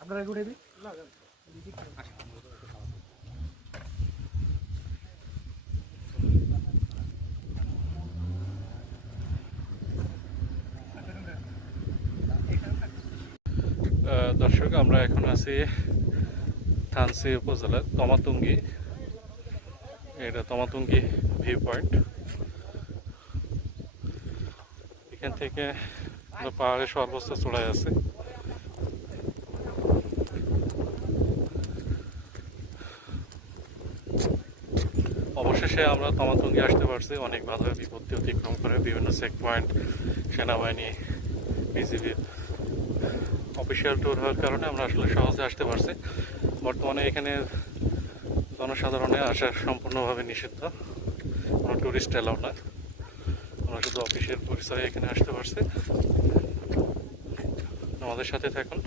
আপনারা উঠে দিন। দর্শক, আমরা এখন আছি থানচি উপজেলার তমাতুঙ্গি। এটা তমাতুঙ্গি ভিউ পয়েন্ট। এখান থেকে পাহাড়ের সর্বোচ্চ চূড়ায় আছে। অবশেষে আমরা তমাতুঙ্গি আসতে পারছি অনেক ভালোভাবে, বিপত্তি অতিক্রম করে, বিভিন্ন চেক পয়েন্ট, সেনাবাহিনী, বিজিবি অফিসিয়াল ট্যুর হওয়ার কারণে আমরা আসলে সহজে আসতে পারছি। বর্তমানে এখানে জনসাধারণের আসা সম্পূর্ণভাবে নিষিদ্ধ, কোনো ট্যুরিস্ট এলাও না। আমরা শুধু অফিসের পরিচয়ে এখানে আসতে পারছি। আমাদের সাথে থাকুন।